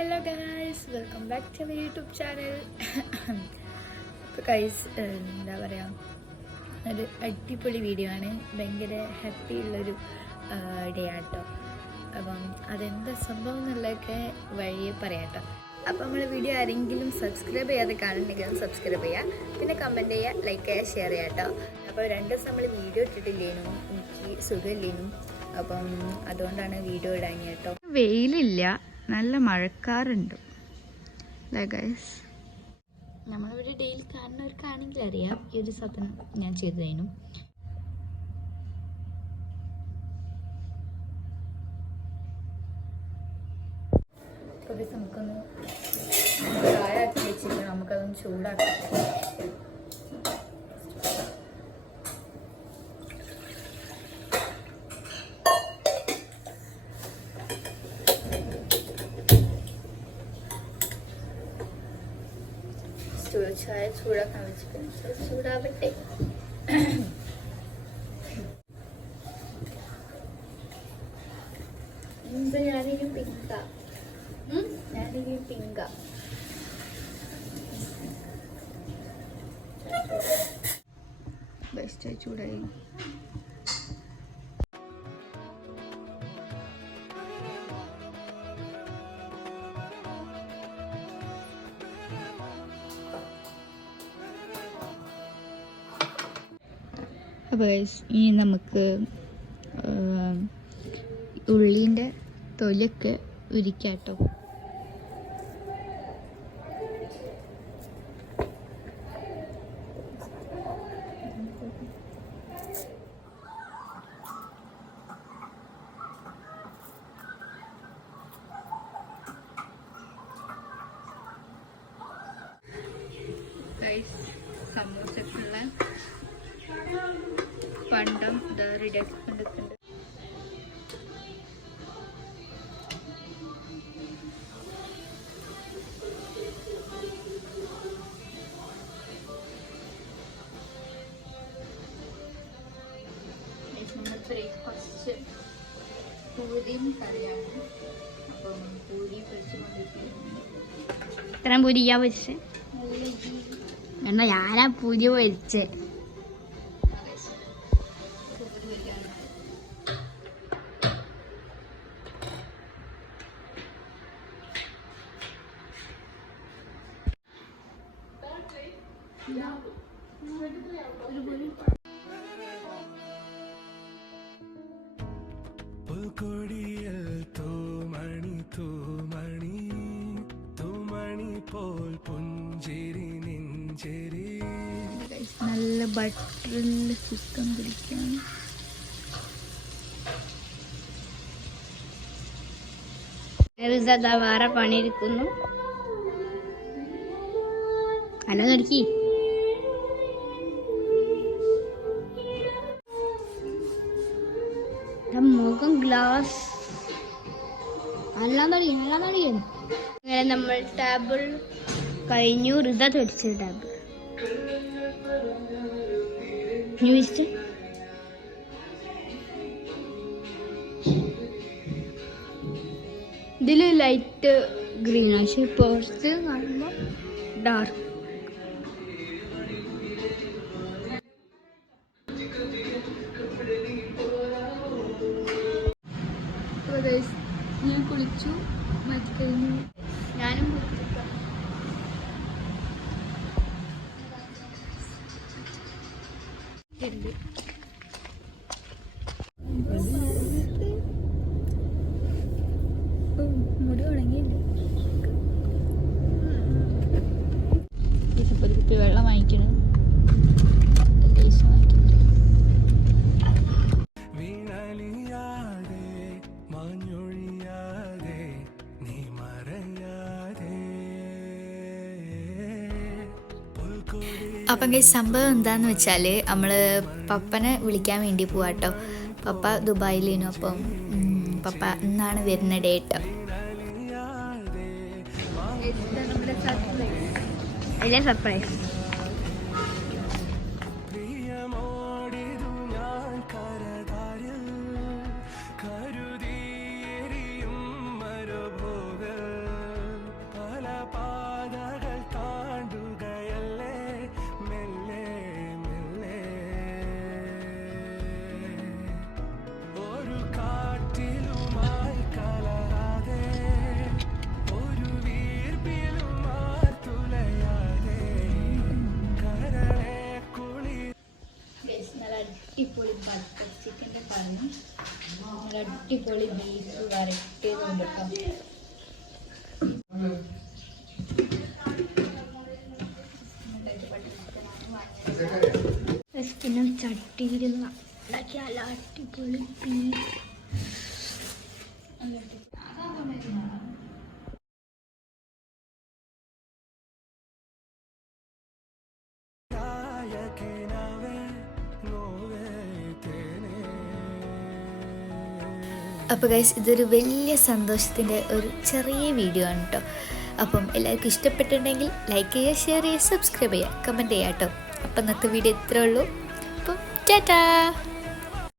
Hello guys, welcome back to my YouTube channel. ഇപ്പോൾ guys എന്താ പറയുക, ഒരു അടിപൊളി വീഡിയോ ആണ്. ഭയങ്കര ഹാപ്പി ഉള്ളൊരു ഡേ ആട്ടോ. അപ്പം അതെന്താ സംഭവം എന്നുള്ളതൊക്കെ വഴിയെ പറയാം കേട്ടോ. അപ്പോൾ നമ്മൾ വീഡിയോ ആരെങ്കിലും സബ്സ്ക്രൈബ് ചെയ്യാതെ കാണുന്നുണ്ടെങ്കിൽ സബ്സ്ക്രൈബ് ചെയ്യുക, പിന്നെ കമൻറ്റ് ചെയ്യുക, ലൈക്ക് ചെയ്യുക, ഷെയർ ചെയ്യാം കേട്ടോ. അപ്പോൾ 2 ദിവസം നമ്മൾ വീഡിയോ ഇട്ടിട്ടില്ലേനു, എനിക്ക് സുഖമില്ലേനു. അപ്പം അതുകൊണ്ടാണ് വീഡിയോ ഇടാൻ കേട്ടോ. വെയിലില്ല, നല്ല മഴക്കാറുണ്ട്. ഗൈസ്, നമ്മളിവിടെ ഡെയിലി കാണുന്നവർക്കാണെങ്കിൽ അറിയാം ഈ ഒരു സാധനം ഞാൻ ചെയ്തതിനും. അപ്പോൾ നമുക്കൊന്ന് ചായ ആക്കി വെച്ചിട്ട് നമുക്കതൊന്ന് ചൂടാക്കാം. ചായ ചൂടാക്കാൻ വെച്ചിട്ട് ചൂടാവട്ടെ. ഞാനൊരു പിങ്ക ബെസ്റ്റ് ചൂടായി. അപ്പോൾ ഇനി നമുക്ക് ഉള്ളിൻ്റെ തൊലിയൊക്കെ ഉരിക്കാട്ടോ. സമൂസക്കുള്ള പണ്ടം റെഡിയാക്കി കൊണ്ടിട്ടുണ്ട്. ബ്രേക്ക്ഫാസ്റ്റ് പൂരിയും കറിയാണ്. അപ്പം പൂരി പൊരിച്ചുകൊണ്ടിരിക്കുന്നു. ഇത്രയും പൂരിയാ പൊരിച്ചേ? എന്നാ ഞാനാ പൂരി പൊരിച്ചേ. പുൽക്കൊടിയിൽ തൂമണി തൂമണി തൂമണി പോൽ പുഞ്ചിരി നെഞ്ചേരി. നല്ല ബട്ടറിൽ ചിക്കൻ പിടിക്കാൻ. വേറെ പണിയെടുക്കുന്നു. അല്ല നോക്കി മുഖം ഗ്ലാസ് എല്ലാം തുടങ്ങി. അങ്ങനെ നമ്മൾ ടേബിൾ കഴിഞ്ഞു. ഋത തൊടിച്ച ടേബിൾ ഇതില് ലൈറ്റ് ഗ്രീൻ, പക്ഷെ പുറത്ത് കാണുമ്പോൾ ഡാർക്ക്. ഞാൻ കുളിച്ചു, മാറ്റി കഴിഞ്ഞു. ഞാനും മുടി ഉണങ്ങിയില്ല. ഒരു കുപ്പി വെള്ളം വാങ്ങിക്കണം. അപ്പം സംഭവം എന്താന്ന് വെച്ചാൽ നമ്മൾ പപ്പനെ വിളിക്കാൻ വേണ്ടി പോവാട്ടോ. പപ്പ ദുബായിലേനു. അപ്പം പപ്പ ഇന്നാണ് വരുന്ന ഡേറ്റ്. സർപ്രൈസ്. ബീഫാണ്. നല്ല അടിപൊളി ബീഫ് വരട്ടിയതുകൊണ്ട് കേട്ടോ. പിന്നെ ചട്ടിയിരുന്ന ഉണ്ടാക്കിയ നല്ല അടിപൊളി ബീഫ്. അപ്പോൾ ഗൈസ്, ഇതൊരു വലിയ സന്തോഷത്തിൻ്റെ ഒരു ചെറിയ വീഡിയോ ആണ് കേട്ടോ. അപ്പം എല്ലാവർക്കും ഇഷ്ടപ്പെട്ടിട്ടുണ്ടെങ്കിൽ ലൈക്ക് ചെയ്യുക, ഷെയർ ചെയ്യുക, സബ്സ്ക്രൈബ് ചെയ്യുക, കമൻറ്റ് ചെയ്യുക കേട്ടോ. അപ്പം ഇന്നത്തെ വീഡിയോ ഇത്രേ ഉള്ളൂ. അപ്പം ടാറ്റാ.